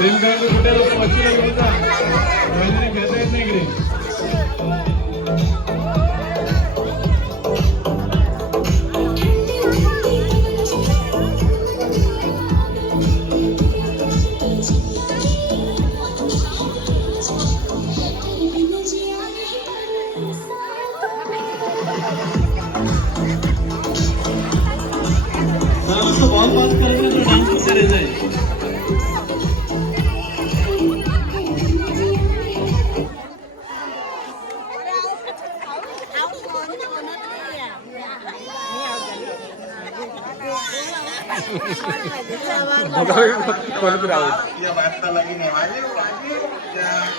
प्रेम करायचं कुठे लोक बसला घेऊन जा वहिनी घेता येत नाही इकडे. बॉल पास करायचा डान्स करायचा आहे.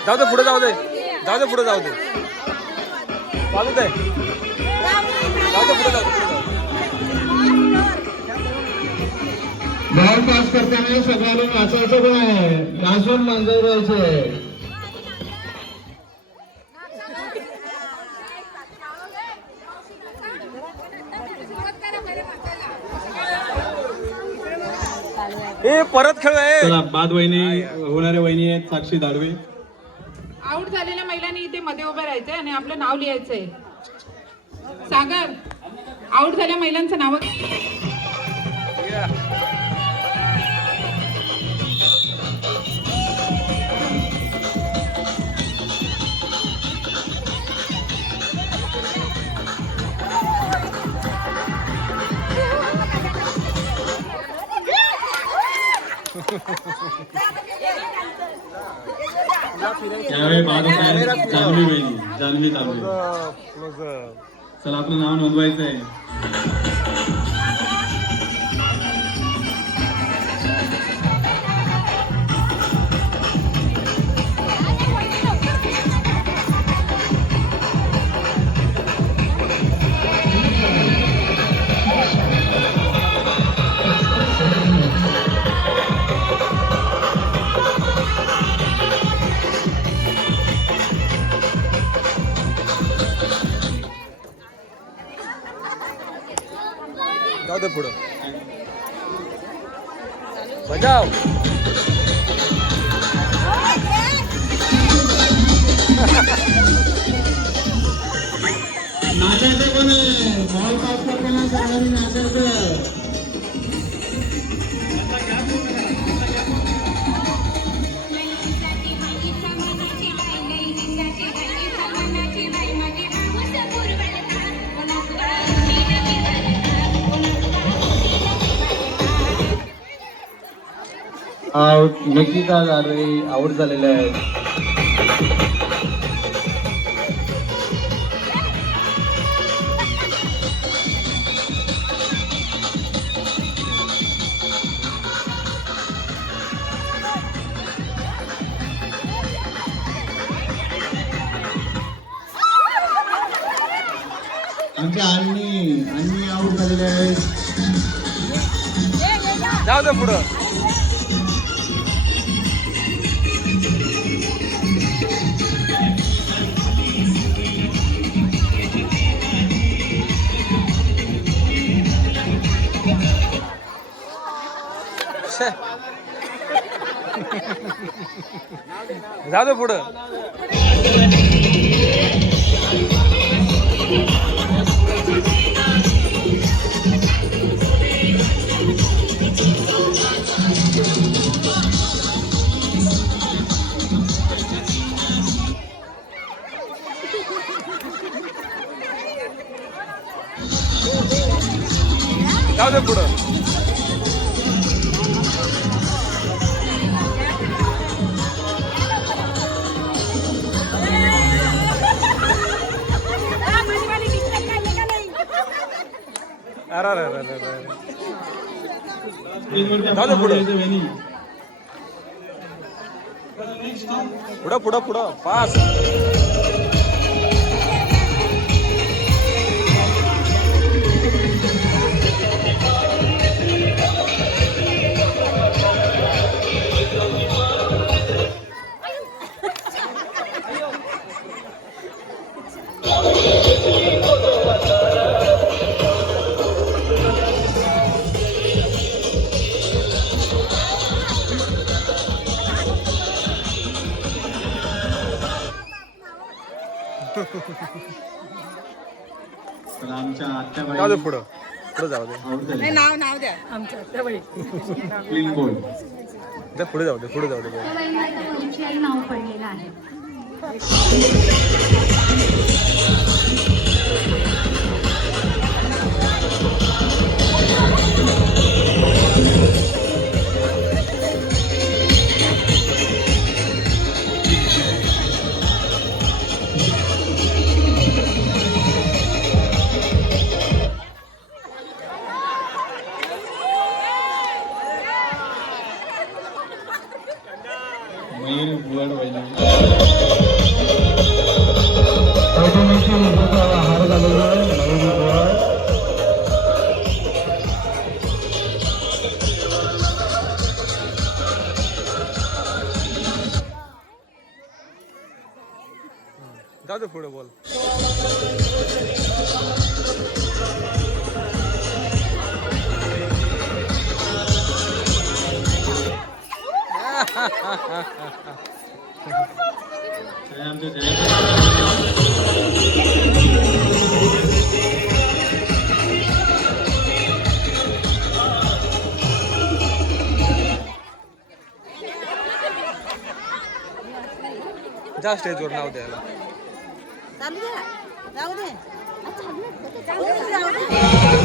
जाऊ दे पुढे जाऊ दे जाऊ दे पुढे जाऊ दे चालू दे जाऊ दे पुढे जाऊ दे. बॉल पास करताना सगळ्यांना नाचायचं पण आहे. नाचून मांजर द्यायचं. ए परत खेळ आहे. चला बाद वहिनी होणारे वहिनी आहेत साक्षी दाडवे. आउट झालेल्या महिलांनी इथे मध्ये उभे राहायचंय आणि आपलं नाव लिहायचंय. सागर आउट झालेल्या महिलांचं नाव. त्यावेळी बाद होत आहे जान्हवी वहिनी. जान्हवी दाडवे. चला आपलं नाव नोंदवायचं आहे. जाऊ दे पुढं बजाव. नाचायचं पण आहे. बॉल पास करताना सगळ्यांनी नाचायचं. आउट. निकिता दाडवे आउट झालेले आहेत. आमच्या अन्नी आउट झालेले आहेत. जाऊ दे पुढं. जाऊ दे पुढं. जाऊ दे पुढं. अरे अरे अरे अरे जाऊ दे पुढं. पुढं पुढं पुढं पास. जाऊ दे पुढं पुढे जाऊ दे आउट झाले नाव द्या आमच्या क्लीन बोल पुढे जाऊ दे पुढे जाऊ दे त्या वहिनीचं मुलीचे नाव पडलेलं आहे. मयूर बुवाड वहिनी हार झालेला आहे मयूर बुवाड जाऊ दे पुढे बोल आमचे जय जा स्टेजवर नाव द्यायला चालू द्या जाऊ दे जाऊ दे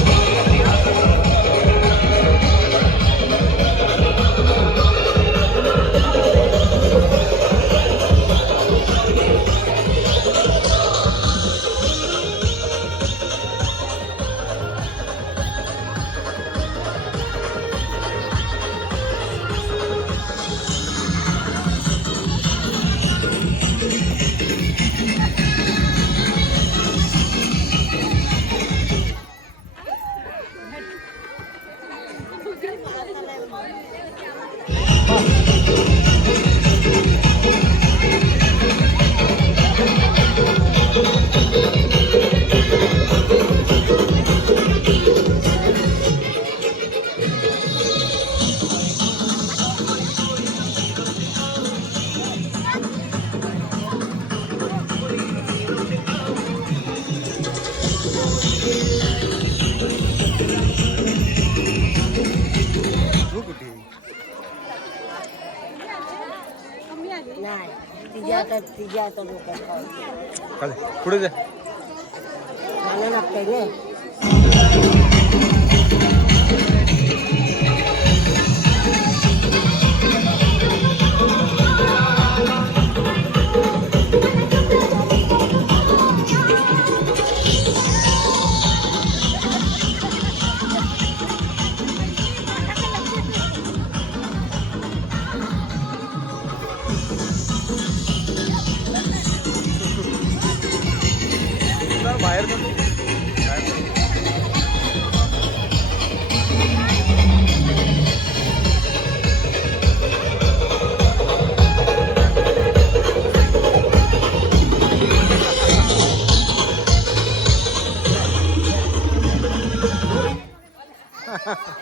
तू कुठे नाही तिच्या आता लोक चालेल पुढे जा मला लागतंय रे बाहेर जातो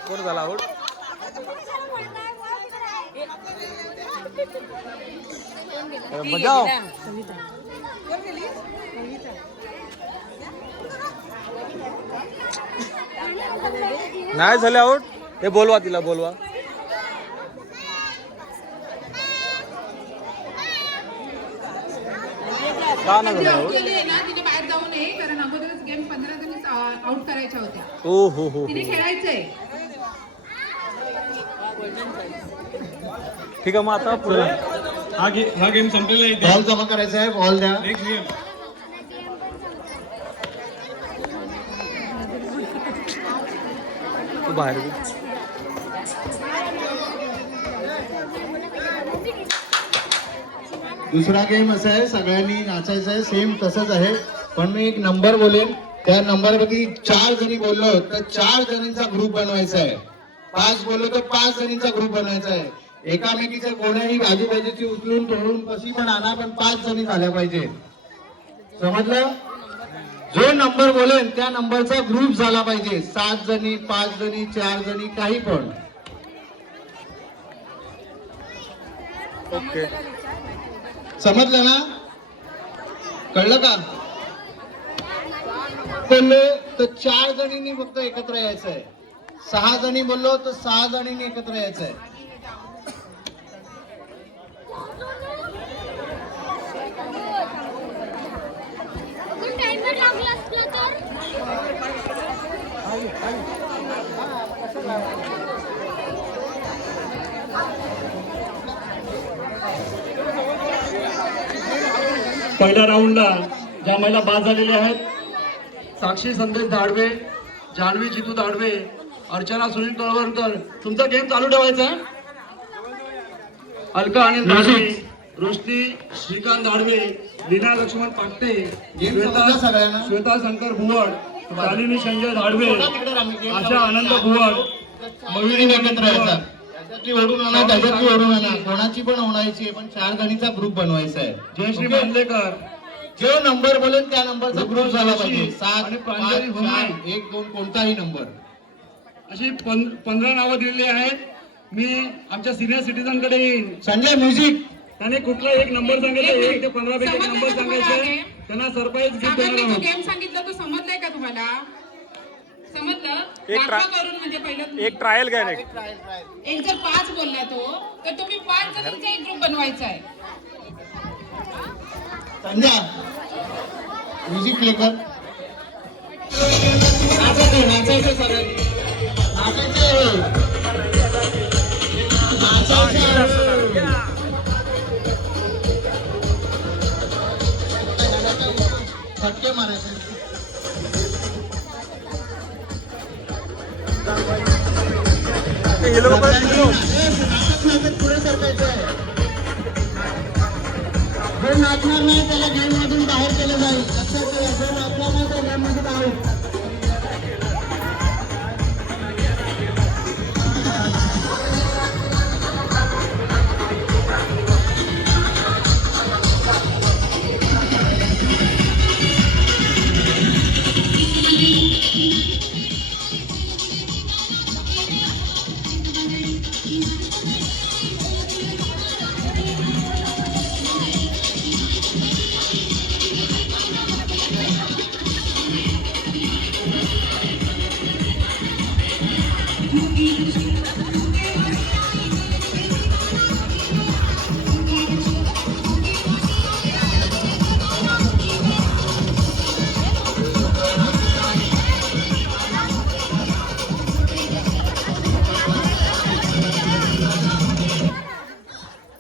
कोण झाला आऊट बजाव नाही झाले आऊट हे बोलवा तिला बोलवा का नाही झाले आऊट केली आहे ना तिने बाहेर जाऊ नये कारण अगोदरच गेम 15 जणी आउट करायच्या होत्या ओ हो हो तिने खेळायचंय ठीक आहे मग आता पुढे हा गेम संपलेला आहे बॉल जमा करायचा आहे बॉल द्या नेक्स्ट गेम तू बाहेर दुसरा गेम असा आहे सगळ्यांनी नाचायचं आहे सेम तसंच आहे पण मी एक नंबर बोलेन त्या नंबरपैकी 4 जणी बोललो तर 4 जणींचा ग्रुप बनवायचा आहे 5 बोललो तर 5 जणींचा ग्रुप बनवायचा आहे एकामेकीचे कोण्याही आजूबाजूची उचलून तोडून कशी पण आणा पण 5 जणी झाल्या पाहिजे समजलं जो नंबर बोलेन त्या नंबरचा ग्रुप झाला पाहिजे 7 जणी 5 जणी 4 जणी काही पण ओके समजलं ना कळलं का बोललो तर 4 जणींनी फक्त एकत्र यायचं आहे. 6 जणी बोललो तर 6 जणींनी एकत्र यायचं आहे. पहिल्या राऊंडला ज्या महिला बाद झालेल्या आहेत, साक्षी संदेश दाडवे, जान्हवी जितू दाडवे, अर्चना सुनील तळवणकर, तुमचा गेम चालू ठेवायचा आहे. अलका अनिल दाडवे, रोशनी श्रीकांत दाडवे, लीना लक्ष्मण पागटे, श्वेता शंकर भुवड, शालिनी संजय दाडवे, आशा आनंद भुवड, मयुरी एकत्र यायचा. त्याच्यातली ओढून आणा, त्याच्यातली ओढून आणा, कोणाची पण ओढायची, पण 4 जणीचा ग्रुप बनवायचा आहे. जयश्री बांदेकर, जो नंबर बोलेल त्या नंबरचा ग्रुप झाला पाहिजे. 7 आणि प्रांजली 5 4 1 2 कोणताही नंबर. अशी 15 नावं दिलेली आहेत. मी आमच्या सिनियर सिटीजन कडे येईन. संजय म्युझिक त्याने कुठला एक नंबर सांगितला, 1 ते 15 पैकी एक नंबर सांगायचे, त्यांना सरप्राईज गिफ्ट देणार आहोत. गेम सांगितलं तो समजलंय का तुम्हाला? समजलं? एक दाखवा करून म्हणजे पहिलं एक ट्रायल घ्या रे. एक जर 5 बोलला तो तर तुम्ही 5 जणांचा एक ग्रुप बनवायचा आहे. संजय म्युझिक प्ले कर. नाचायचं नाचायचं सगळ्यांनी नाचायचं. फटके मारायचे. हे लोक पुढे सरकायचं आहे. जो नाचणार नाही त्याला गेम मधून बाहेर केलं जाईल. लक्षात ठेवा, जो नाचणार नाही त्या गेम मधून बाहेर.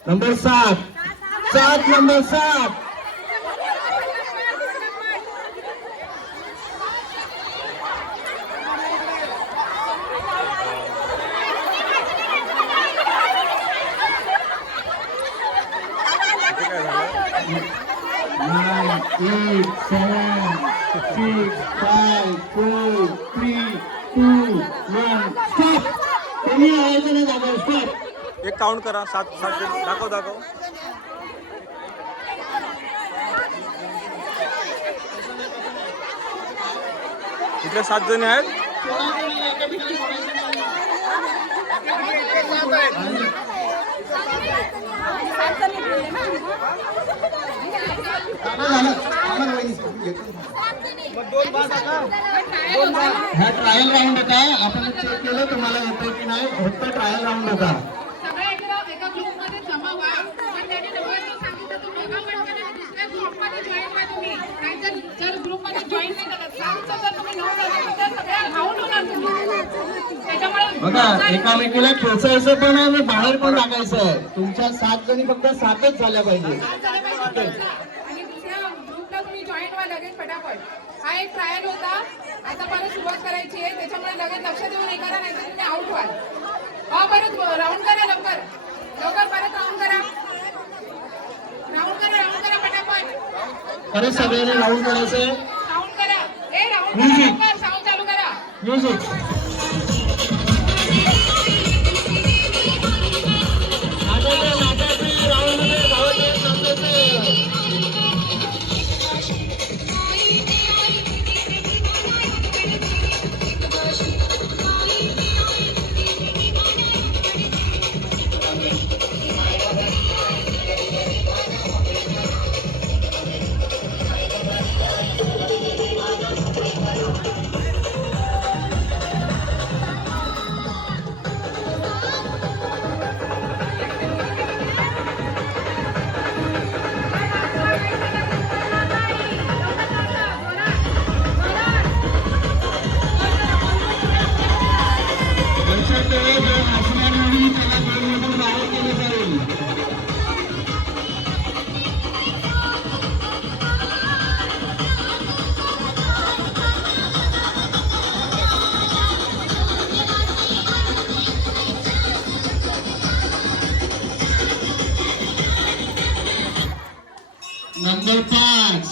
Number 7 number 7. एक काउंट करा. 7 दाखव दाखव. इथले 7 जण आहेत. हा ट्रायल राऊंड होता. आपण चेक केलं तुम्हाला येतोय की नाही. फक्त ट्रायल राऊंड होता. सगळे एका ग्रुपमध्ये जमा व्हा. पण त्याने नंबर सांगितलं तर बघा पटकन आणि दुसऱ्या ग्रुपमध्ये जॉईन व्हा तुम्ही. नाहीतर जर ग्रुपमध्ये जॉईन नाही करत 7चं जर तुम्ही 9 झालं तर सगळ्या आउट होणार तुम्ही. त्याच्यामुळे बघा, एकामेकीला खेचायचं पण आहे आणि बाहेर पण टाकायचं आहे. तुमच्या 7 जणी फक्त 7च झाल्या पाहिजे. आणि दुसऱ्या ग्रुपला तुम्ही जॉईन व्हा लगेच फटाफट. हा एक ट्रायल होता. आता परत सुरुवात करायची आहे. त्याच्यामुळे लगेच लक्ष देऊन हे करा, नाहीतर तुम्ही आउट व्हाल. परत राऊंड करा. लवकर परत राऊंड करा फटाफट. परत सगळ्यांनी राऊंड करायचंय. राऊंड करा. लवकर साऊंड चालू करा. म्युझिक. नंबर 5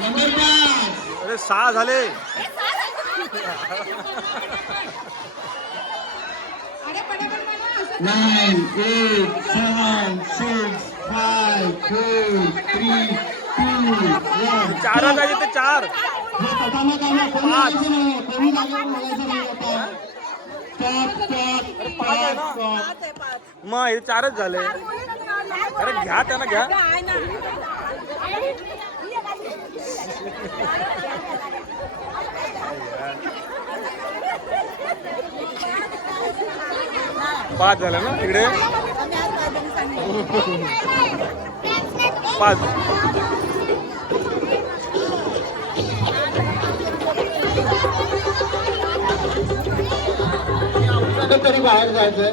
नंबर 5 अरे 6 झाले. अरे पटापट म्हणा असं 9 8 7 6 5 4 3 2 1 4 आहे ते 4. मग हे 4च झाले. अरे घ्या त्यांना घ्या. पाच झालं ना तिकडे. 5. तरी बाहेर जायचंय.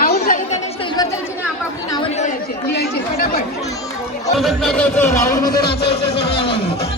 आऊट झाले त्याने स्टेजवर जायचे ना आपापली नावं लिहायचे पटापट. राऊंड मध्ये नाचायचं सगळ्यांना.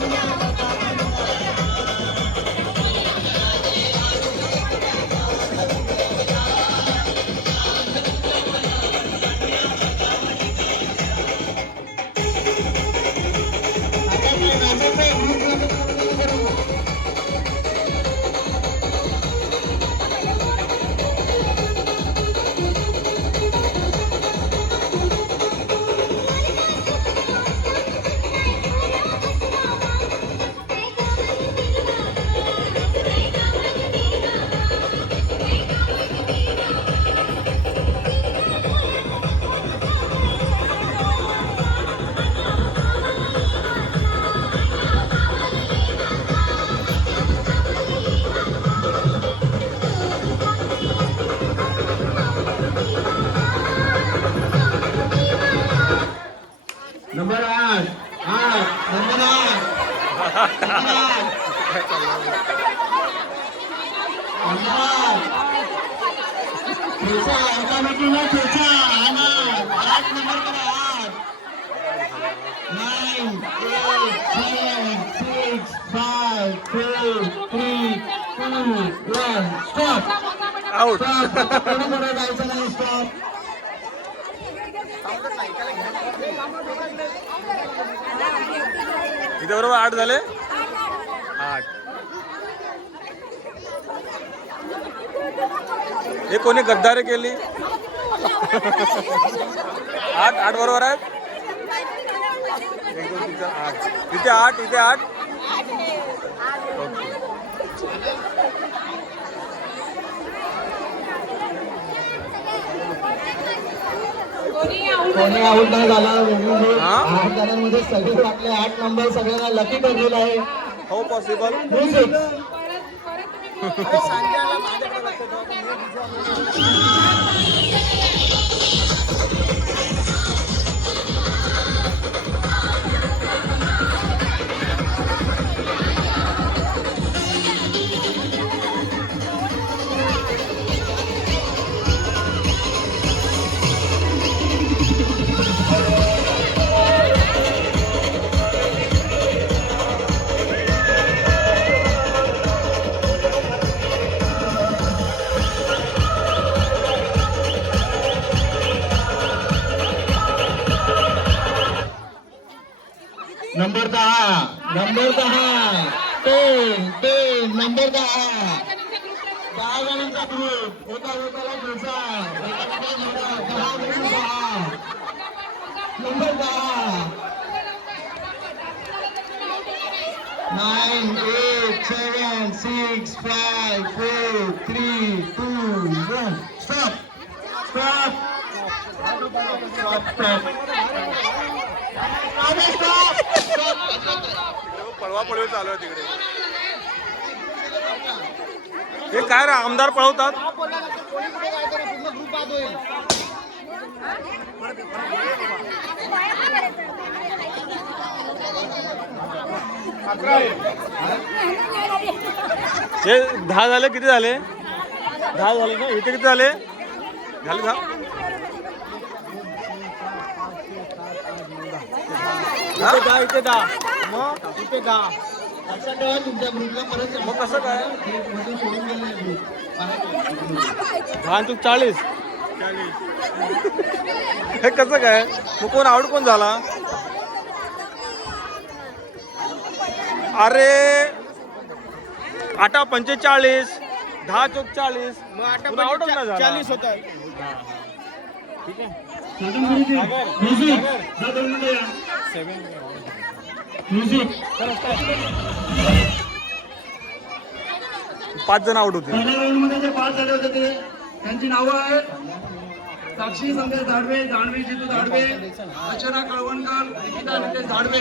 Number 8 number out. जायचं नाही. स्टॉप. इथे बरोबर 8 झाले. 8. हे कोणी गद्दारी केली. 8 बरोबर आहेत. 1 2 3 4 8. इथे 8 इथे 8. कोणी आऊट नाही झाला. हा? 8 जणांमध्ये सगळे आपले 8 नंबर सगळ्यांना लकी ठरलेला आहे. हो possible. Music. Number 10 number 10 10 number 10 जणांचा ग्रुप. एका एकाला घ्यायचा. नंबर 10 9 8 7 6 5 4 3 2 1 स्टॉप स्टॉप पळवा पळवी चालू आहे तिकडे. हे काय रे आमदार पळवतात. हे 10 झाले. किती झाले? 10 झाले ना. इथे किती झाले? झाले 10. इथे 10 मग इथे 10. लक्षात ठेवा तुमच्या ग्रुपला परत मग कसं काय? मध्ये सोडून गेलेला ग्रुप. 10 चूक 40. हे कसं काय? मग कोण आउट कोण झाला? अरे 8 45 10 चूक 40 मग आउटच नाही झाला. 40 होता. ठीक आहे. म्युझिक जा दोन मिनिटं या. म्युझिक 5 जण आउट होते. पहिल्या राऊंड मध्ये जे 5 झाले होते ते त्यांची नावं आहेत साक्षी संदेश झाडवे, जान्हवी जितू झाडवे, अर्चना कळवणकर, निकिता नितेश झाडवे,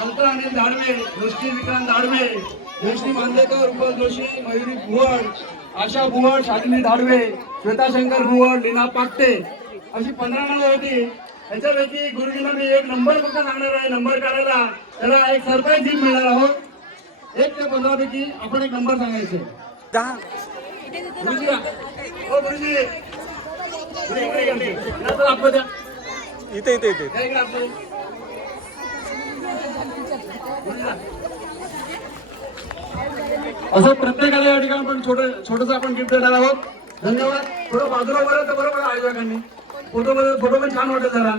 अल्का अनिल झाडवे, दृष्टी विक्रांत झाडवे, जयश्री बांदेकर, रुपल जोशी, मयुरी भुवड, आशा भुवड, शालिनी झाडवे, श्वेता शंकर भुवड, लीना पागटे अशी 15 नावं होती. याच्यापैकी गुरुजींना मी एक नंबर फक्त सांगणार आहे. नंबर काढायला त्याला एक सरप्राईज गिफ्ट मिळणार आहोत. 1 ते 15 पैकी आपण एक नंबर सांगायचे. 10 गुरुजी ओ गुरुजी आपलं द्या. इथे इथे इथे. द्या इकडे आपलं. असं प्रत्येकाला या ठिकाणी आपण छोटस आपण गिफ्ट देणार आहोत. धन्यवाद. थोडं बाजूला बरं तर बरोबर आयोजकांनी फोटो पण छान वाटेल जरा.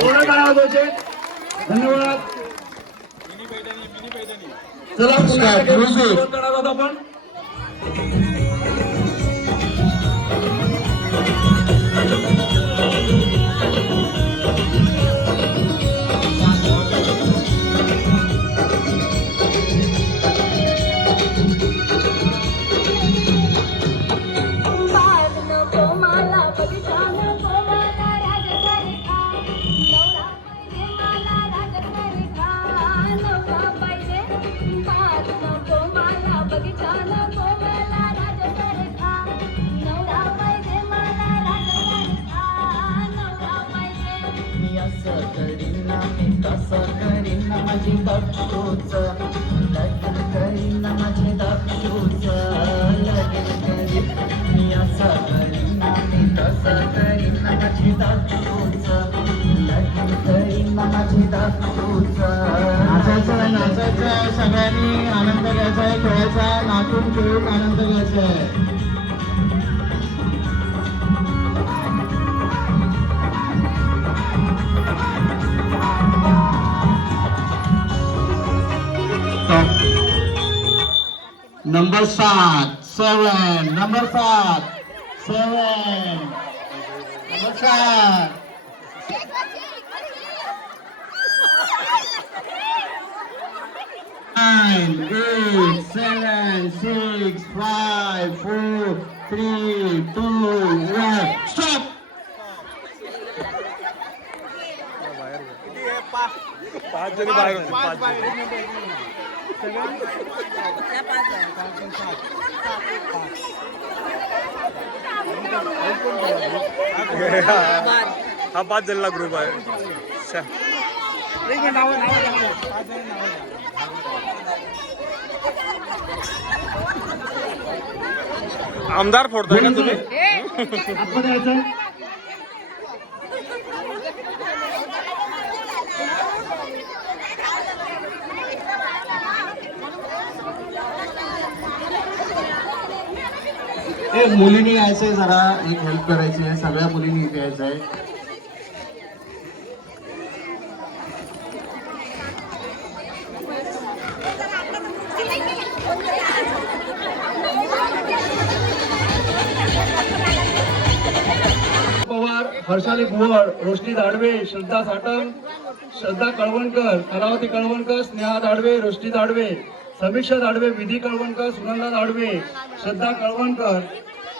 एवढं काय वाजवायचे. धन्यवाद. चला पुन्हा एकदा सुरुवात करणार आहोत आपण. नाचायचं आहे सगळ्यांनी आनंद घ्यायचा आहे. खेळायचा आहे. नाचून खेळून आनंद घ्यायचा आहे. Number 7 number 7 number 7 9 8 7 6 5 4 3 2 1 stop. 5 जणी बाहेर होते. 5 जणी. हा 5 जणांचा ग्रुप आहे. आमदार फोडताय का तुम्ही? आतमध्ये यायचं. मुलींनी यायचंय जरा एक हेल्प करायची आहे. सगळ्या मुलींनी इथे यायचं आहे. हर्षाली भुवड, रोशनी दाडवे, श्रद्धा साटम, श्रद्धा कळवणकर, कलावती कळवणकर, स्नेहा दाडवे, रोशनी दाडवे, समीक्षा दाडवे, विधी कळवणकर, सुनंदा दाडवे, श्रद्धा कळवणकर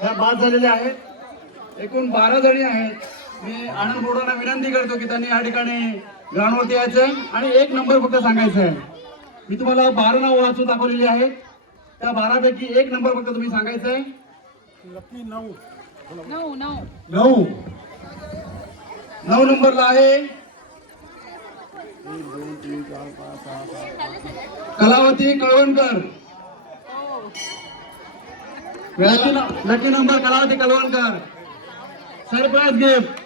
ह्या बाद झालेल्या आहेत. एकूण 12 जणी आहेत. मी आनंद बोर्डांना विनंती करतो की त्यांनी या ठिकाणी ग्राउंडवरती यायचं आणि 1 नंबर फक्त सांगायचं आहे. मी तुम्हाला 12 नाव वाचून दाखवलेली आहेत. त्या 12 पैकी 1 नंबर फक्त तुम्ही सांगायचं आहे. 9 नंबरला आहे Kalavati Kalwankar. Lucky number Kalavati Kalwankar. Surprise gift.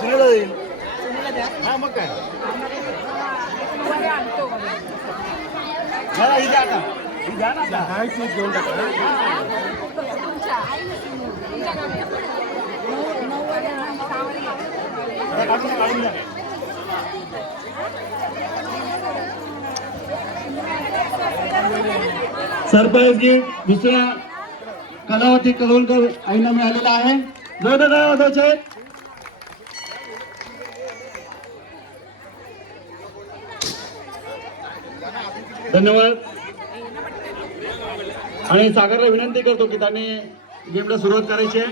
सुनेला देईल. हा मग काय घेऊन सरप्राईज गिफ्ट दुसऱ्या कलावती कळवणकर आईंना मिळालेला आहे. जोरदार धन्यवाद. आणि सागरला विनंती करतो की त्याने गेमला सुरुवात करायची आहे.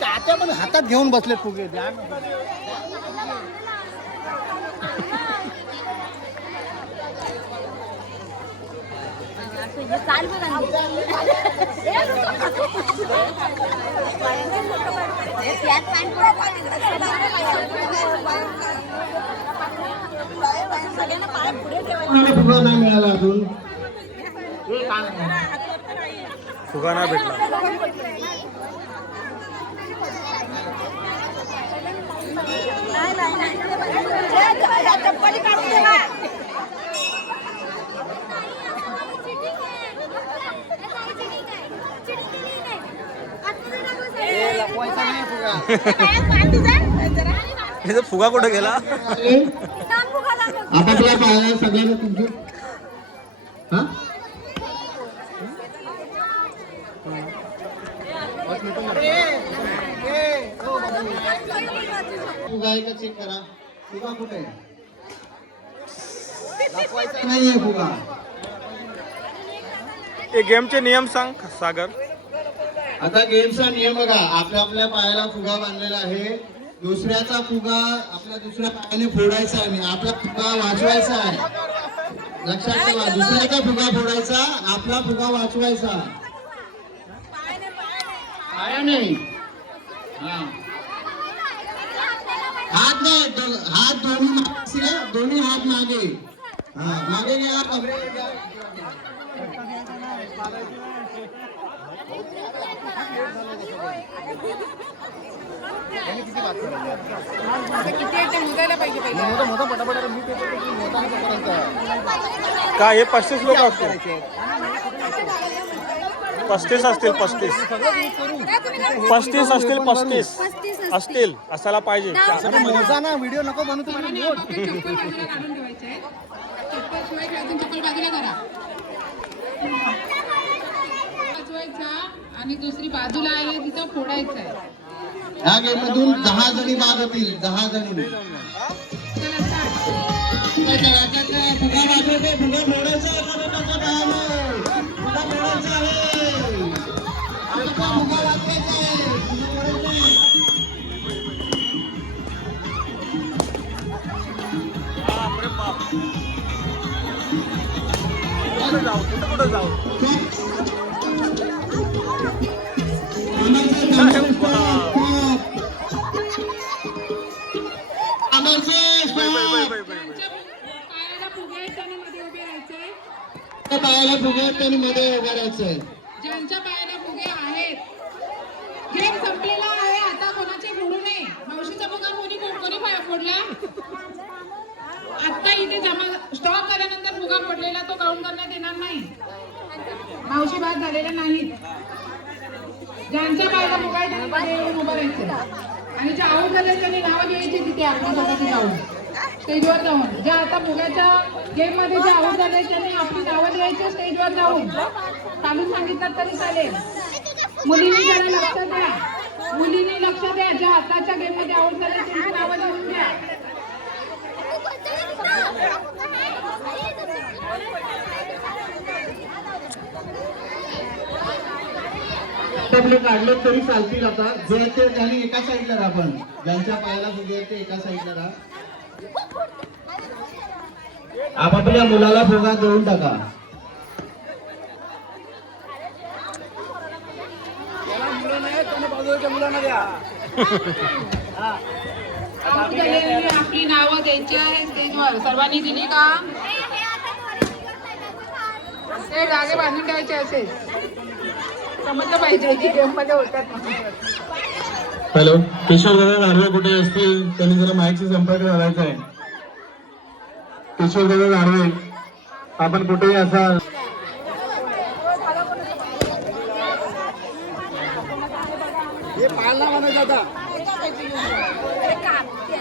तात्या पण हातात घेऊन बसले फुगे. फुगा नाही मिळाला अजून. फुगा नाही भेटला. फुगा कुठे गेला. आपापल्या पायाला सगळ्यांना तुमचं फुगा आहे का चेक करा. फुगा कुठे आहे. नाहीये फुगा. गेमचे नियम सांग सागर. आता गेमचा नियम बघा. आपल्या पायाला फुगा बांधलेला आहे. दुसऱ्याचा फुगा आपल्या दुसऱ्या पायाने फोडायचा आहे. आपला फुगा वाचवायचा आहे. लक्षात ठेवा. दुसऱ्याचा फुगा फोडायचा, आपला फुगा वाचवायचा. पायाने. हात नाही. हात दोन्ही हात मागे. मागे गेला. काय हे 35 लोक असतील. 35 असतील. 35 असतील. 35 असतील असायला पाहिजे. व्हिडिओ नको बनवू तुम्हाला. आणि दुसरी बाजूला आहे तिथं फोडायचं आहे. ह्या गेम मधून 10 जणी बाद होतील. 10 जणी. फुगा वाजवायचा. फुगा फोडायचा. फुगा फोडायचा आहे. फुगा वाजवायचा आहे. कुठं जाऊ. पायाला फुगे आहेत त्यांनी मध्ये उभे राहायचंय. ज्यांच्या पायाला फुगे आहेत गेम संपलेला आहे. आता कोणाचे फोडू नये. मावशीचा फुगा कोणी फोडला. आता इथे जमा स्टॉप झाल्यानंतर फुगा फोडलेला तो काउंट करण्यात येणार नाही. मावशी बाद झालेल्या नाहीत. ज्यांच्या पायाला मोबाईल येऊन उभं राहायचं आणि जे आऊट झाले त्यांनी नावं घ्यायची तिथे आपण स्वतःची जाऊन स्टेजवर जाऊन. ज्या आता मुलाच्या गेम मध्ये जे आऊट झाले त्यांनी आपली नावं लिहायची स्टेजवर जाऊन. चालून सांगितलं तरी चालेल. मुलींनी जरा लक्ष द्या, मुलींनी लक्ष द्या. ज्या आताच्या गेम मध्ये आऊट झाले त्यांची नावं लिहून द्या. आपले काढले तरी चालतील. आता जे ते त्यांनी एका साईडला राहा. आपण ज्यांच्या पायाला फुगे ते एका साईडला राहा. आपापल्या मुलाला फुगा देऊन टाका. आऊट झालेली आपली नावं द्यायची आहे स्टेजवर. सर्वांनी दिली का? ते जागे बांधून ठेवायचे असेल. समजलं पाहिजे की गेम मध्ये होतात. हॅलो, किशोर दादा धारवे कुठे असतील त्यांनी जरा माहिती संपर्क करायचा आहे. किशोर दादा धारवे आपण कुठेही असाल.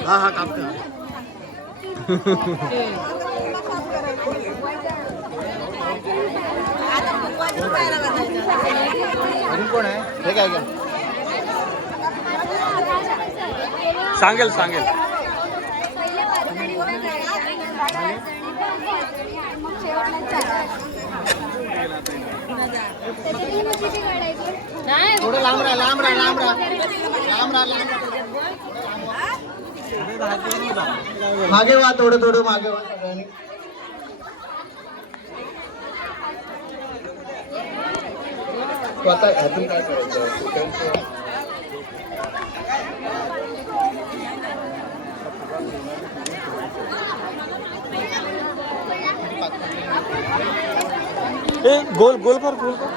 हा काम कर. कोण आहे हे काय काय सांगेल सांगेल. थोडं लांब राहा, लांब राहा, लांब राहा, लांब राहा, लांब राहा. मागे वा, थोडं थोडं मागे वा सगळ्यांनी. स्वतः हातून काय करायचं. गोल गोल कर गोल कर.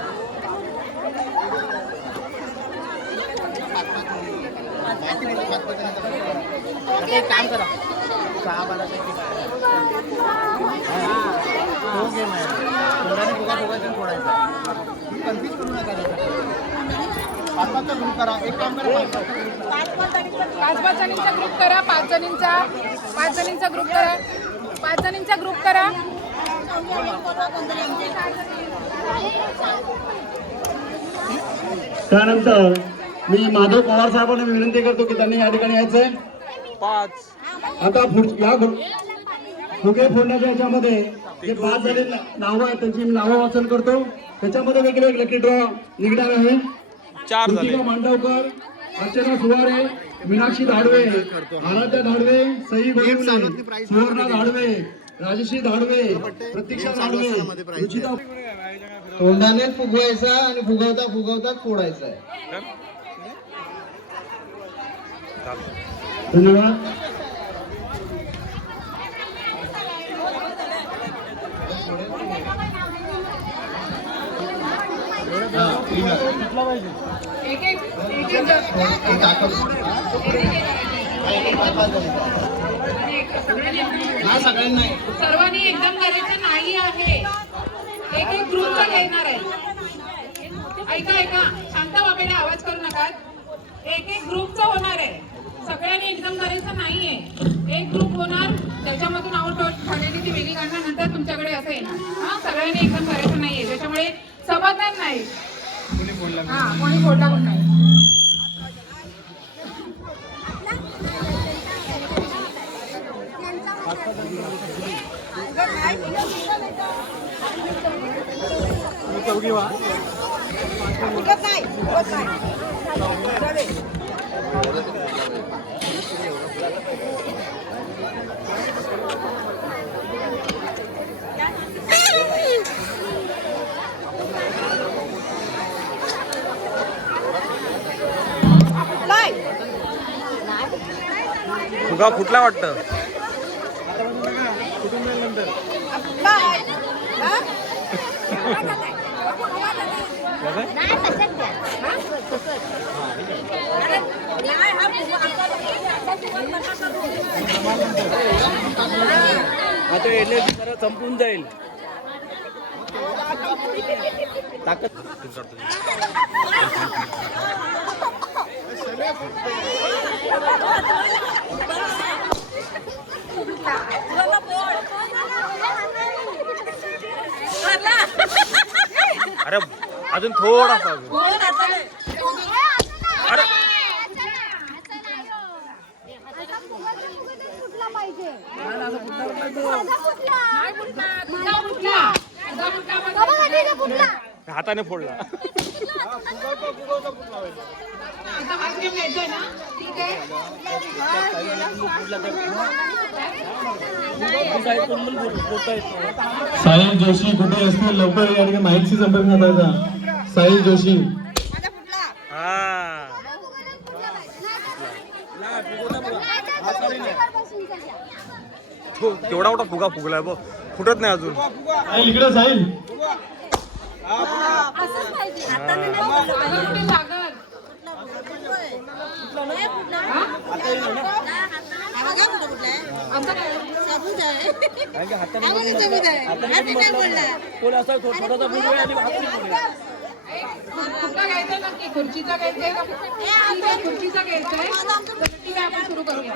एक काम करा, 6-12 ग्रुप करा. एक काम करा, 5 जणींचा ग्रुप करा. 5 जणींचा ग्रुप करा. 5 जणींचा ग्रुप करा. त्यानंतर मी माधव पवार साहेबांना विनंती करतो की त्यांनी या ठिकाणी यायचंय. 5 आता या फुगे फोडण्याच्या याच्यामध्ये जे 5 झाले नावं आहेत त्यांची नावं वाचन करतो. त्याच्यामध्ये वेगळे लकी ड्रॉ निघणार आहे. 4 झाले. कृतिका मांडवकर, अर्चना सुवारे, मीनाक्षी धाडवे, आराध्या धाडवे, सई गोविंदे, सुवर्णा धाडवे, राजश्री धाडवे, प्रतीक्षा धाडवे, रुचिता. तोंडाने फुगवायचा आणि फुगवता फुगवता फोडायचा आहे. धन्यवाद. एक एक सगळ्यांना सर्वांनी एकदम करायचं नाही आहे. एक एक ग्रुपचा घेणार आहे. ऐका शांत बाबेला आवाज करू नका. एक एक ग्रुपचं होणार आहे. सगळ्यांनी एकदम करायचं नाहीये. एक ग्रुप होणार, त्याच्यामधून आउट झालेली ती वेगळी काढणार, नंतर तुमच्याकडे असं येणार. हा, सगळ्यांनी एकदम करायचं नाहीये. त्याच्यामुळे समाधान नाही. हा, कोणी बोलला पण नाही. फुगा फुटला वाटतं. आता एल जरा संपून जाईल. अरे अजून थोडासा अजून. अरे हाताने फोडला. साहिल जोशी कुठे असतील लवकर या ठिकाणी माहिती संपर्क साधायचा. साहिल जोशी केवढा मोठा फुगा फुगलाय बघ, फुटत नाही अजून. साहिल इकडे साहिल. घ्यायचं नक्की खुर्चीचा घ्यायचंय का? खुर्चीचा घ्यायचंय तर ठीक आहे, आपण सुरू करूया.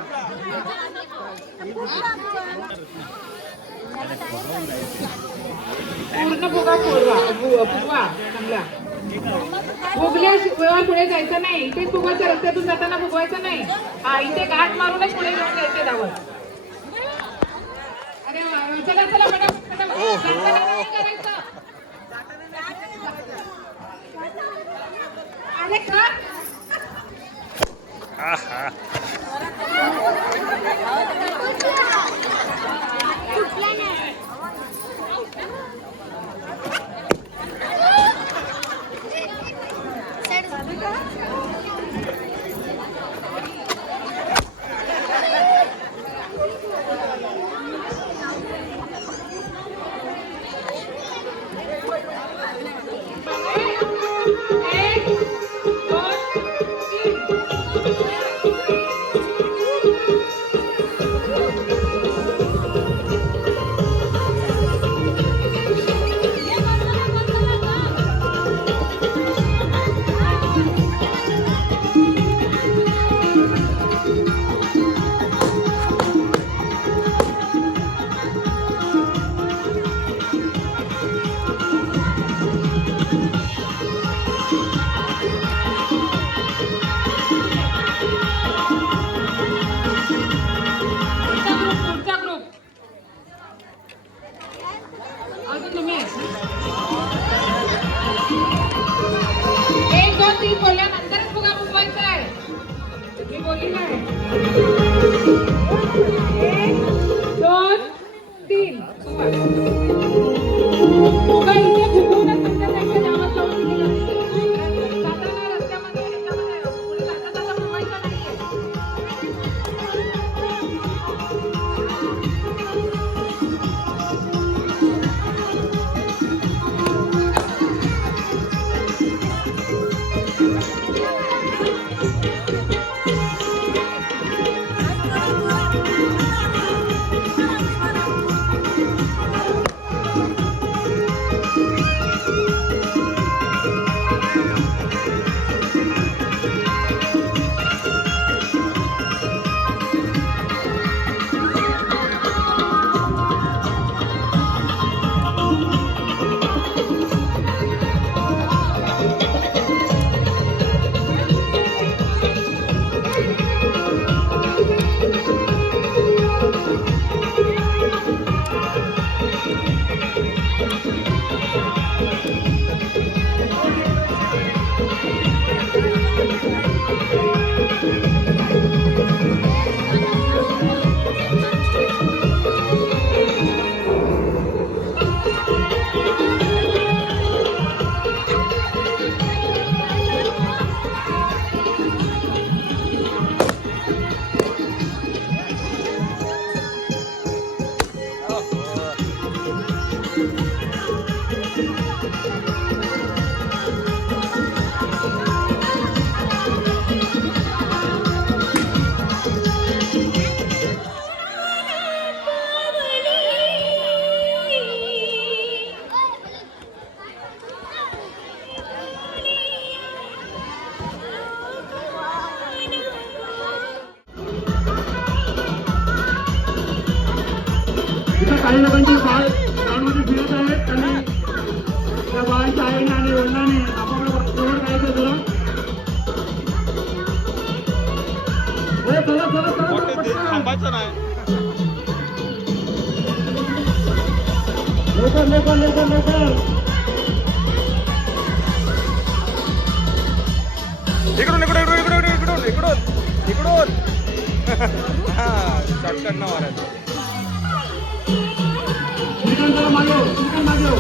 पूर्ण फुगा फुगवा चांगला. फुगल्याशिवाय पुढे जायचं नाही. इथे फुगवायचं, रस्त्यातून जाताना फुगवायचं नाही. हा, इथे घाट मारूनच पुढे जाऊन जायचे धावत. अरे चला चला पटापट करायचं. अरे का बोलल्यानंतरच फुगा फुगवायचा आहे. मी बोलली नाही. 1 2 3 फुगा इथे फुगवूनच तुमच्या त्यांच्या गावात जाऊन जाताना रस्त्यामध्ये पुढे जाता फुगवायचा नाहीये. काही लोकांचे बाळ ग्राउंडमध्ये फिरत आहेत. त्यांनी त्या बाळाच्या आईने आणि वडिलांनी आपापल्या जवळ राहायचं जरा. चला चला चला थांबायचं नाही. लवकर लवकर लवकर लवकर. इकडून इकडून इकडून इकडून इकडून इकडून इकडून हा शॉर्टकट न मारायचं. श्रीकांत जरा मागे हो, श्रीकांत मागे हो.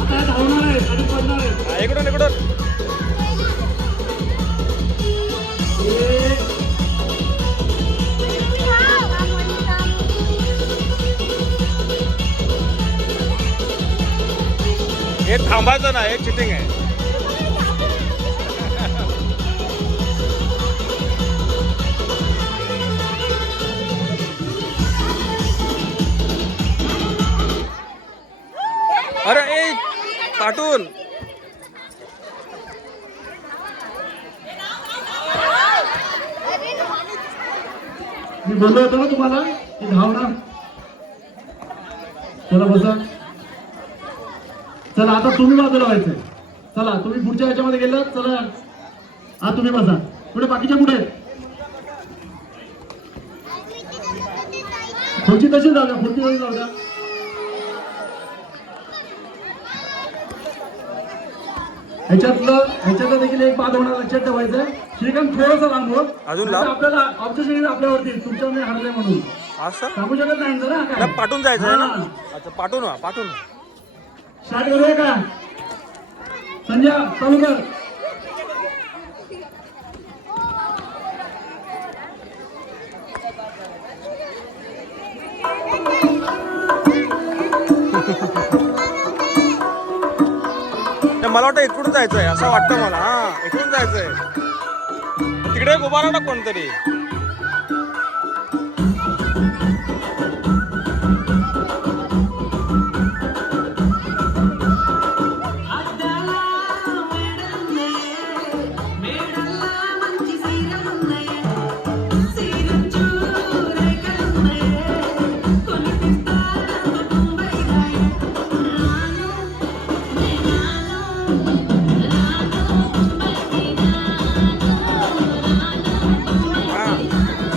आता हे धावणार आहे आणि पडणार आहे. हा, इकडून इकडून हे थांबायचं नाही. हे चिटिंग आहे. अरे ए कार्टून मी बोललो होतो ना तुम्हाला की धावणार. चला बसा. चला आता तुम्ही बाजूला व्हायचं. चला तुम्ही पुढच्या ह्याच्यामध्ये गेलात. चला हा तुम्ही बसा. पुढे बाकीच्या पुढे खुर्ची तशी जाऊ द्या. खुर्ची तशी जाऊ द्या. ह्याच्यातलं देखील एक बाद होणार लक्षात ठेवायचं. श्रीकांत थोडंसं लांब हो. अजून लांब? आपल्याला ऑब्जेक्शन आपल्यावरती तुमच्या मी हरले म्हणून असं सांगू शकत नाही जरा काय. पाठवून जायचं आहे हा. ना. अच्छा पाठवून पाठवून. स्टार्ट करूया का संजय चालू कर. मला वाटतं इकडून जायचंय असं वाटतं मला. हा इकडून जायचंय. तिकडे उभा राहा ना कोणतरी.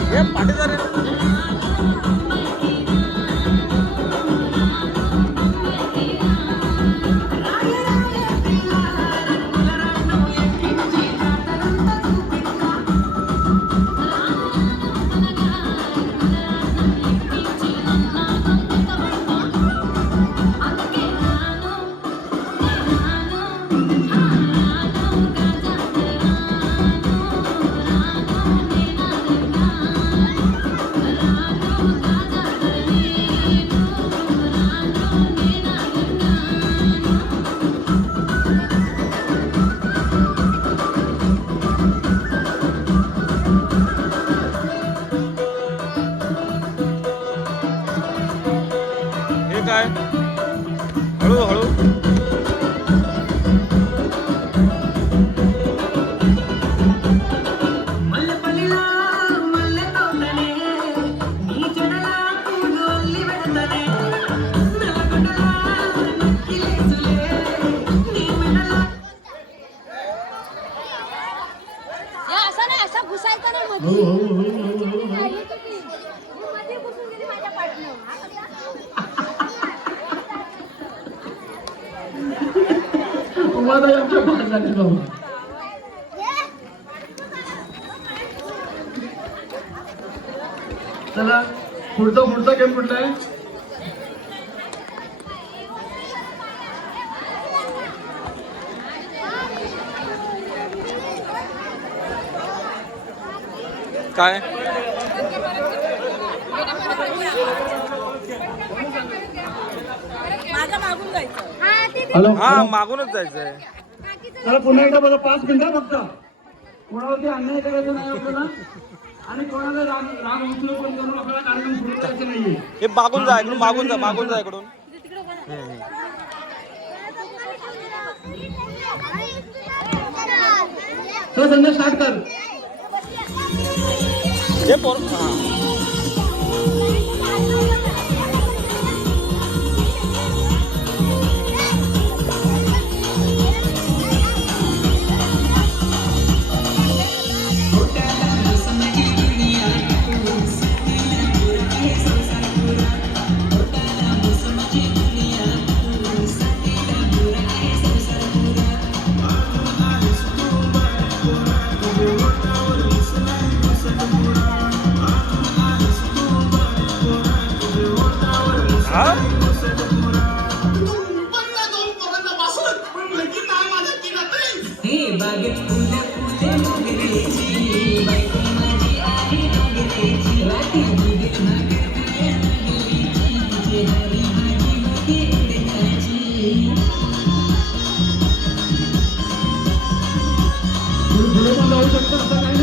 हे पाटीदार आहे. काय हळू हळू. आमच्या भाग झाले बाबा. चला पुढचा गेम कुठला आहे. काय हॅलो हा मागूनच जायचंय. चला पुन्हा एकदा बघा 5 मिनिटं फक्त. कोणावरती अन्याय करायचा नाही आपल्याला आणि कोणाला राग उचलून पण करून आपल्याला कार्यक्रम सुरू करायचा नाहीये. हे मागून जा इकडून. मागून जा इकडून. तर संध्या स्टार्ट कर. हे पोर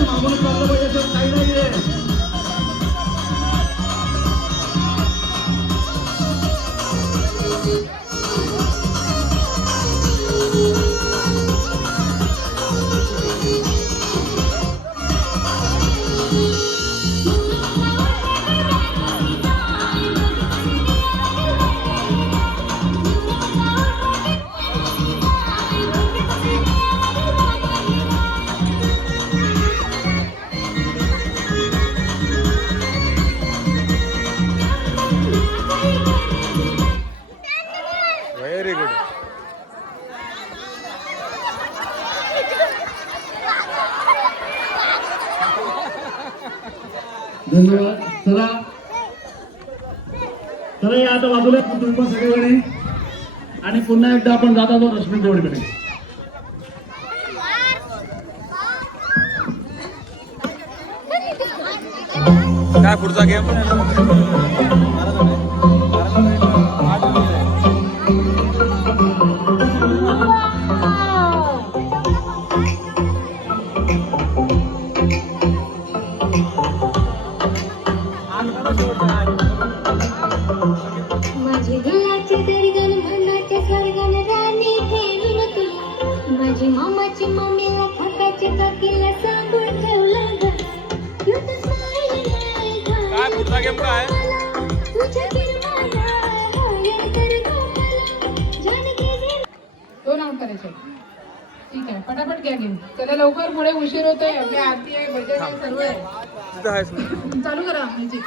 मागून चाललं पाहिजे असं काही नाहीये. Very good. धन्यवाद. चला चला या आता बाजूला तुम्ही पण सगळेकडे आणि पुन्हा एकदा आपण जात आहोत रश्मी जोडीकडे. काय पुढचा गेम? माझे दिलाचे दर्गन मनाचे स्वर्गन राणी ठेवीन तुला. माझी मामाची मम्मीला खाताची काकीला सांगून ठेवलं ग. You the smile काय पुढचा गेम काय? तुझ्या किरमाला हवं तर गोपाला. जानकी जी 2 आउट करायचे. ठीक आहे, पटापट घ्या गेम. चला लवकर, पुढे उशीर होतोय. आपली आरती आहे, भजन आहे, सर्व आहे. तिथं आहेस ना. चालू करा म्युझिक.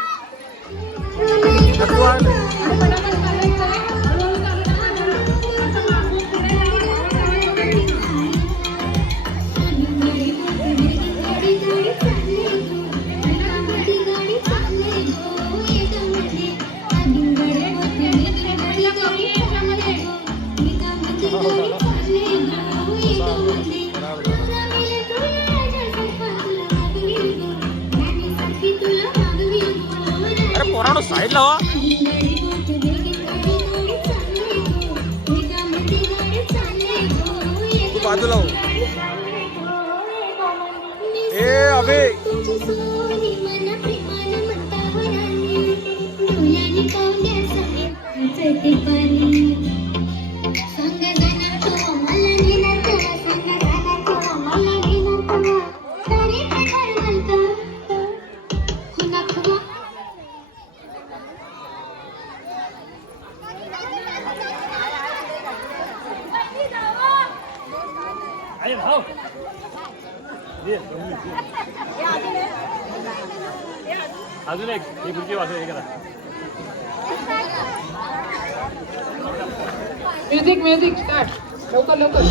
तू आहे. आणि पटापट चालायचं आहे. हळूहळू चालू नका करा. असं मागून पुढे जायचं. अरे पोरानो साईड लावा. तू बाजूला हो. ए अबे अजून एक ही पुढची वाजव हे करा. Music start. लवकर लवकर.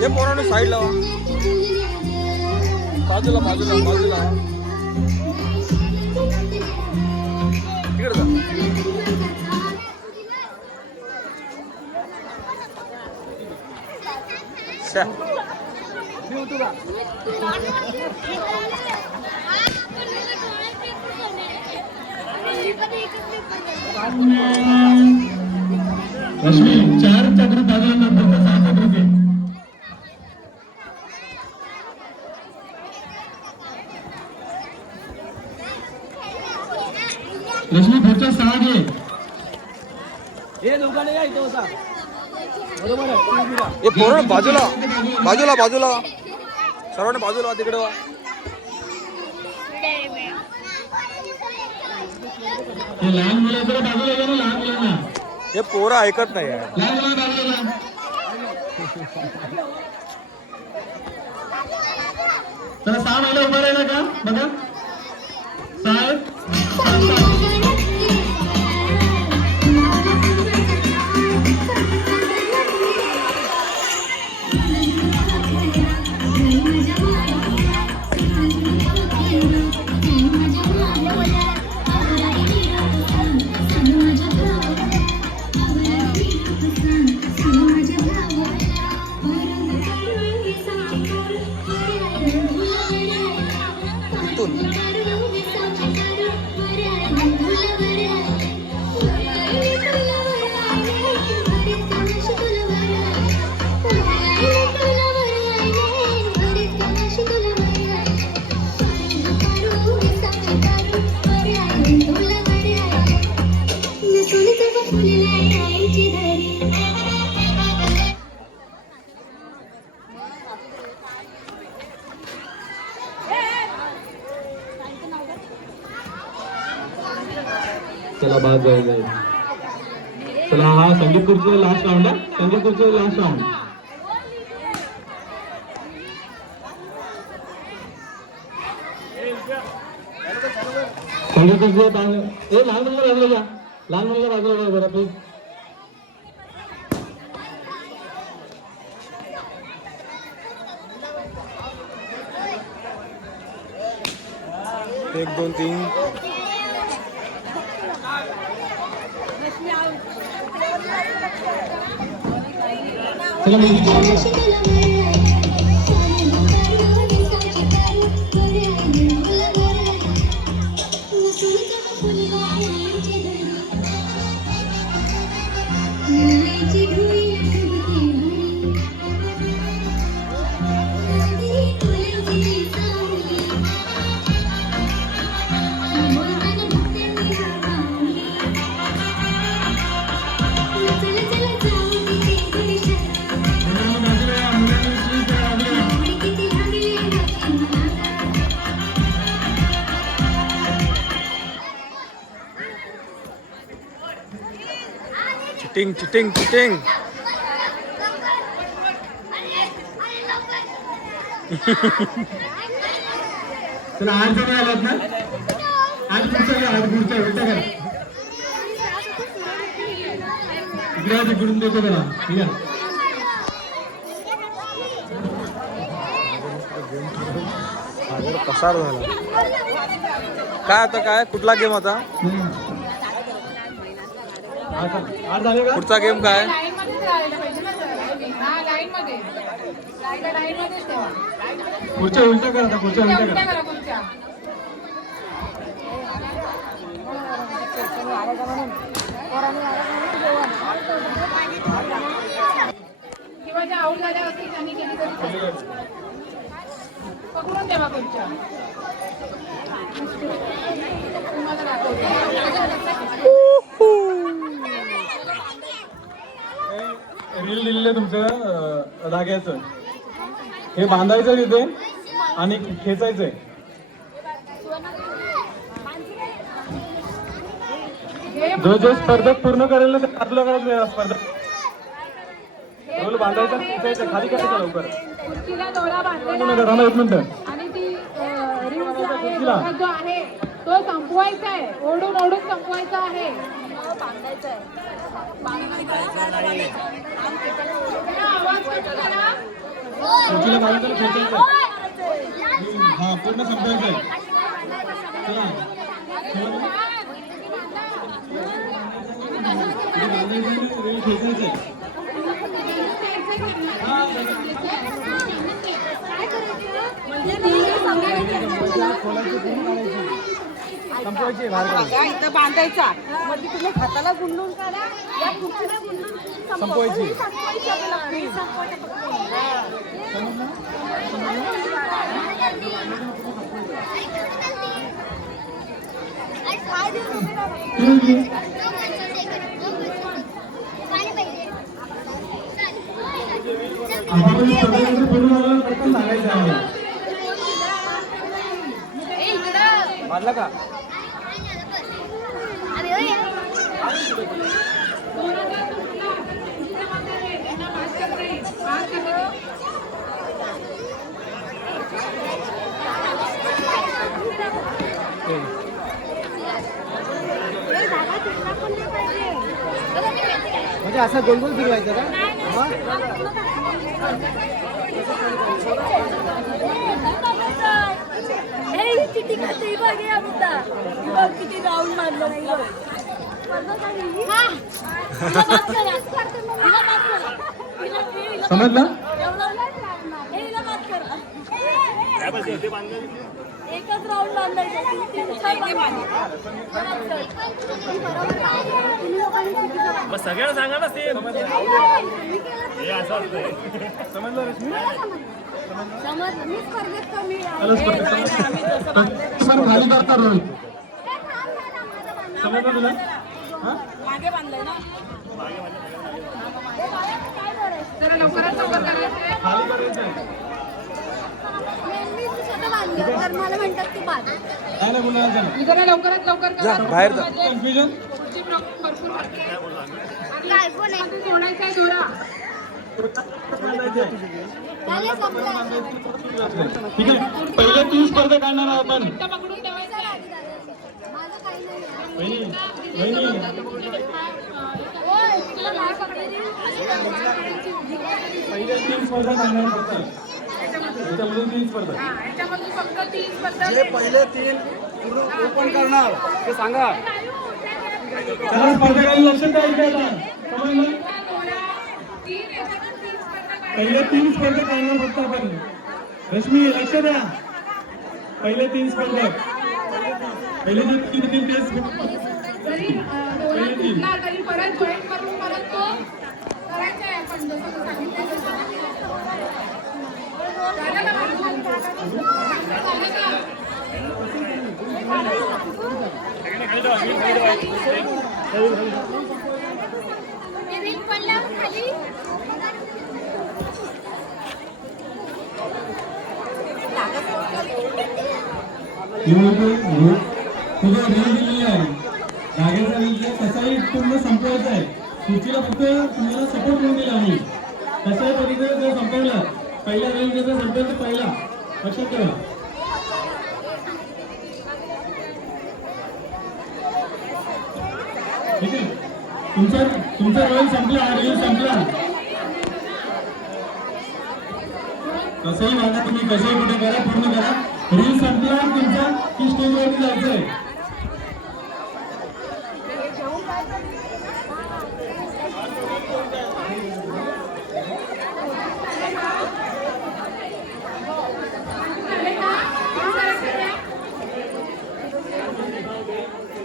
हे पोरानो साईड लावा. बाजूला बाजूला बाजूला तिकडे जा. शा. रश्मी 4 चा ग्रुप बाजूला नंतरचा 6 चा ग्रुप आहे. रश्मी पुढचा 6 घे. हे पोरानो बाजूला बाजूला बाजूला सर्वांना बाजूला तिकडे वा. हे लहान मुलं जरा बाजूला घ्या ना, लहान मुलांना. हे पोरं ऐकत नाही यार. लहान मुलं बाजूला घ्या. चला 6 महिला उभा राहिला का बघा. साहेब चला बाद जाईल. चला हा संगीत खुर्चीचा लास्ट राऊंड आहे. संगीत खुर्चीचा लास्ट राऊंड. संगीत खुर्चीचा लहान मुलगा बाजूला घ्या. लहान मुलगा बाजूला घ्या जरा प्लीज. एक दोन तीन. चला चिटिंग चिटिंग चिटिंग. चला 8 जण आलात ना. 8 पुढच्या 8 पुढच्या उलटा करा. इकडे तिकडून देतो करा. ठीक आहे. पसार झाला. काय आता काय कुठला गेम आता. पुढचा गेम काय. लाईन मध्येच राहायला पाहिजे ना सर. हा लाईन मध्ये. लाईन मध्येच ठेवा. पुढच्या उलटा करा आता. पुढच्या उलटा उलट्या करा. करा पुढच्या. किंवा ज्या आऊट झाल्या असतील त्यांनी केली तरी चालेल. पकडून ठेवा पुढच्या. तुम्हाला दाखवते. रील दिलेलं तुमचं धाग्याचं. हे बांधायचं तिथे आणि खेचायचंय. जो जो स्पर्धक पूर्ण करेल ना ते बाजूला करायचं. स्पर्धक रोल बांधायचा खेचायचं खाली करायचं लवकर. कुर्चीला दोरा बांधलेला रामा 1 मिनिट. आणि ती रिंग जो आहे तो संपवायचा आहे. ओढून ओढून संपवायचा आहे. आवाज कमी करा. खुर्चीला बांधायचं खेचायचं. हा पूर्ण संपवायचंय. रील खेचायचंय. संपवायची बाहेर इथं बांधायचा म्हणजे तुम्ही हाताला गुंडून काढा. या खुर्चीला गुंडून संपवायची. वाढला का. म्हणजे असं गोल गोल फिरवायचं का. किती राऊंड मारलं नाही. समजलं. एकच राऊंड बांधायचं. सगळ्यांना सांगा ना सेम. समजलं रश्मी. मी स्पर्धेत कमी खाली करता रोहित. समजलं तुला. मागे बांधलंय ना. जरा लवकरात लवकर करायचंय. खाली करायचं. तर मला म्हणतात तू बांध. नाही बोलायचं. जरा लवकरात लवकर करा. बाहेर जा. कन्फ्युजन. सोडायचा आहे दोरा. ठीक आहे, पहिले 3 स्पर्धा काढणार आहोत आपण. घट्ट पकडून ठेवायचं आहे. वहिनी, वहिनी. पहिले 3 स्पर्धा काढणार फक्त. त्याच्यामधून 3 स्पर्धा. हा, याच्यामधून फक्त 3 स्पर्धा. पहिले 3 ओपन करणार ते सांगा. चला स्पर्धा काही लक्षात द्यायचं आता. समजलं? पहिले 3 स्पर्धा काढणार फक्त आपण. रश्मी लक्ष द्या. पहिले 3 स्पर्धा. पहिले 3 टेस्ट. जरी दोरा तुटला तरी परत जॉईन करून परत तो करायचा आहे आपण जसं तू सांगितलं तसं. झालं का बाबू? झालं का? तुझं रील दिलेली आहे जागेचा रील तसाही पूर्ण संपवायचा आहे. खुर्चीला फक्त तुम्हाला सपोर्ट करून दिला आम्ही. तशाही पद्धतीने जर संपवला पहिला रील जर संपला तर पहिला लक्षात ठेवा. ठीक आहे, तुमचा रील संपला. रील संपला. कसंही मागा तुम्ही, कसंही कुठे करा, पूर्ण करा. रील संपला तुमचा की स्टेजवरती जायचंय.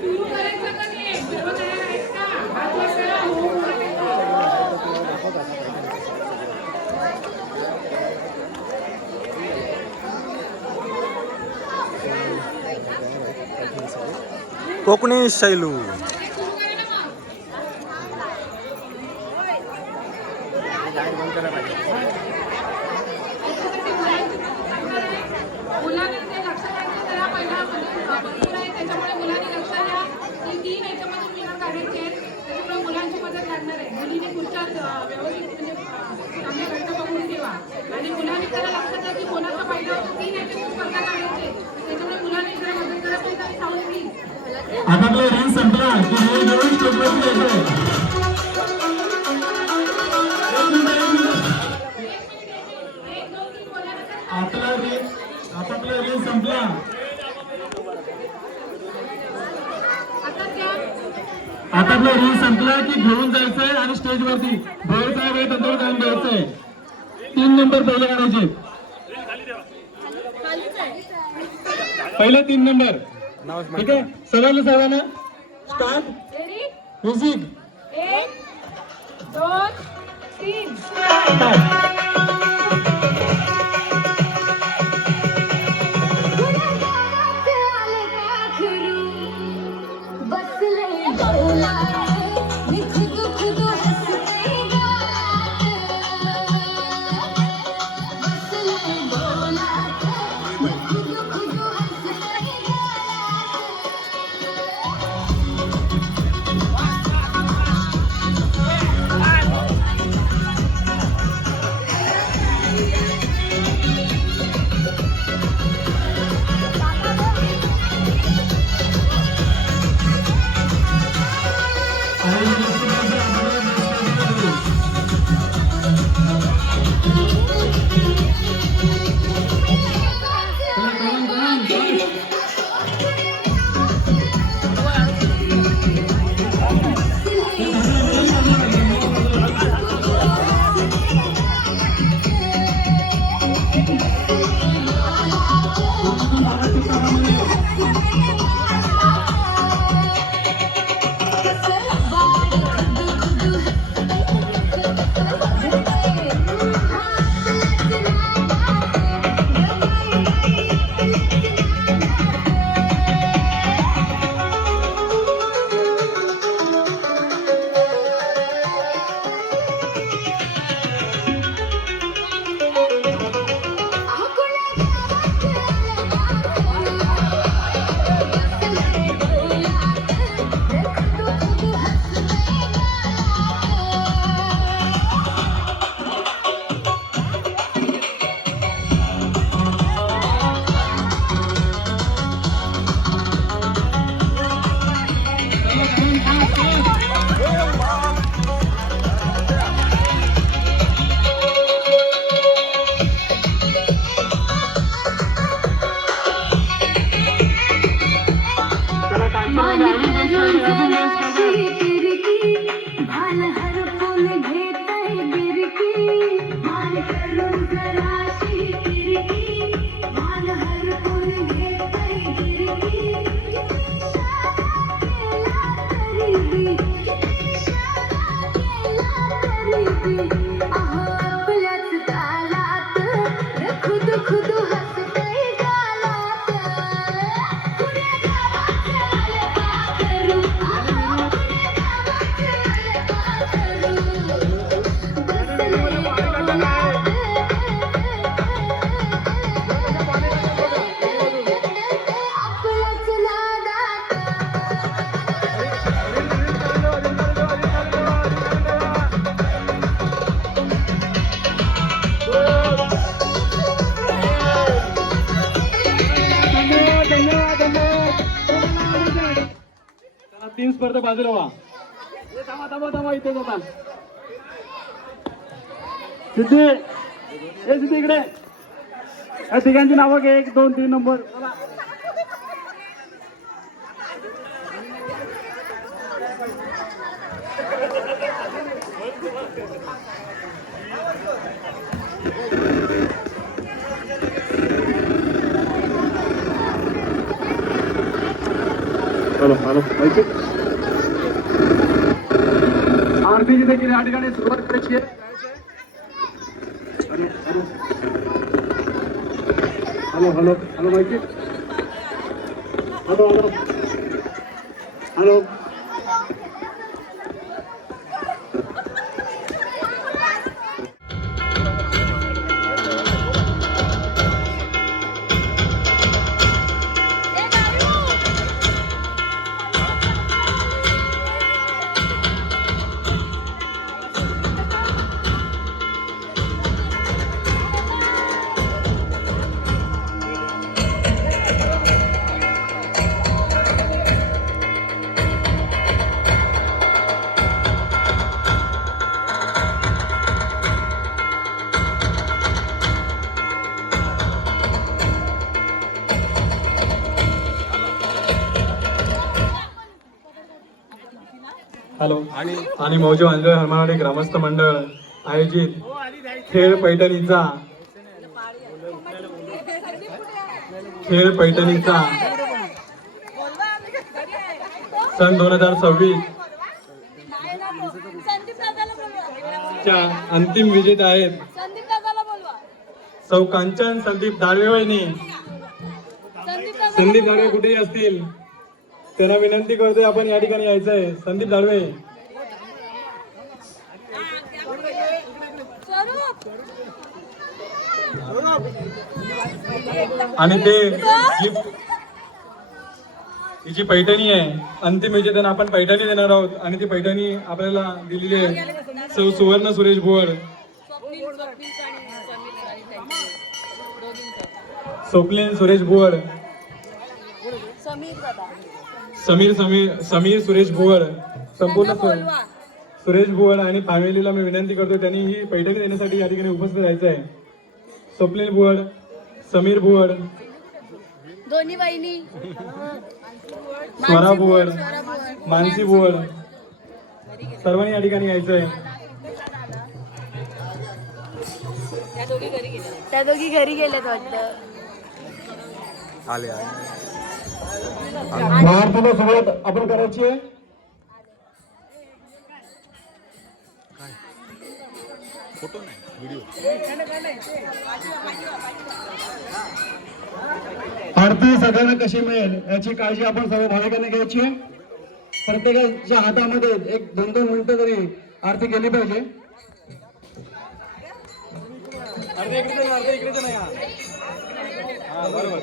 सुरू करायचं का नाही? सर्व तयार आहेत का? हात वर करा. हो, हो. कोकणी शैलू. मुलांनी ते लक्षात द्यायचं जरा पहिला भरपूर आहे त्याच्यामुळे मुलांनी लक्ष द्या की 3 याच्यामधून विनर काढायचे आहेत. त्याच्यामुळे मुलांची मदत लागणार आहे. मुलीने खुर्च्या व्यवस्थित म्हणजे चांगल्या घट्ट पकडून ठेवा आणि मुलांनी जरा लक्षात द्या की कोणाचा फायदा होतो. 3 याच्यातून स्पर्धा काढायचे त्याच्यामुळे मुलांनी जरा मदत करत नाही तर साऊंड प्लीज. आता आपला रील संपला की रील घेऊन स्टेजवरती जायचंय. आपला रील संपला. आता आपला रील संपला की घेऊन जायचंय आणि स्टेजवरती बोलचा वेळ तंत्र काम द्यायचंय. 3 नंबर पहिले काढायचे. पहिले 3 नंबर. ठीक आहे, सर्वांना स्टार्ट. रेडी? म्युझिक. 1 2 3 Bye. अशी तिरकी मान हरपून घेतय गिरकी इशारा केला तरी बी इशारा केला तरी बी अहो आपल्याच तालात खुद खुद हसतय गालात पुण्या गावाचे अलका करू अहो पुण्या गावाचे अलका करू बसले डोळ्यात आपल्याच नादात चला, 3 स्पर्धक बाजूला व्हा. थांबा इथे होता सिद्धी. सिद्धी इकडे. या तिघांची नावं घे, 1, 2, 3 नंबर. हॅलो आरतीची देखील या ठिकाणी सुरुवात करायची आहे. हॅलो माहिती. हॅलो आणि मौजे अंजळ हनुमानवाडी ग्रामस्थ मंडळ आयोजित खेळ पैठणीचा सन 2026 च्या अंतिम विजेते आहेत सौ कांचन संदीप दाळवे वहिनी. संदीप दाळवे कुठेही असतील त्यांना विनंती करतोय आपण या ठिकाणी यायचंय. संदीप दाळवे आणि ते ही जी पैठणी आहे अंतिम विजेत्यांना आपण पैठणी देणार आहोत आणि ती पैठणी आपल्याला दिलेली आहे सौ सुवर्ण सुरेश भुवर. स्वप्नील सुरेश भुवर, समीर सुरेश भुवर, संपूर्ण सुरेश भुवर आणि फॅमिलीला मी विनंती करतो त्यांनी ही पैठणी देण्यासाठी या ठिकाणी उपस्थित राहायचं आहे. स्वप्नील भुवर, समीर भुवर, दोन्ही बहिणी स्वरा भुवर, मानसी भुवर, सर्वांनी या ठिकाणी यायचं आहे. त्या दोघी घरी गेल्यात वाटतं. महाराष्ट्राला सुरुवात आपण करायची आहे. आरती सगळ्यांना कशी मिळेल याची काळजी आपण सर्व भाविकांनी घ्यायची आहे. प्रत्येकाच्या हातामध्ये 1-2 मिनिटं तरी आरती केली पाहिजे. इकडे नाही. बरोबर.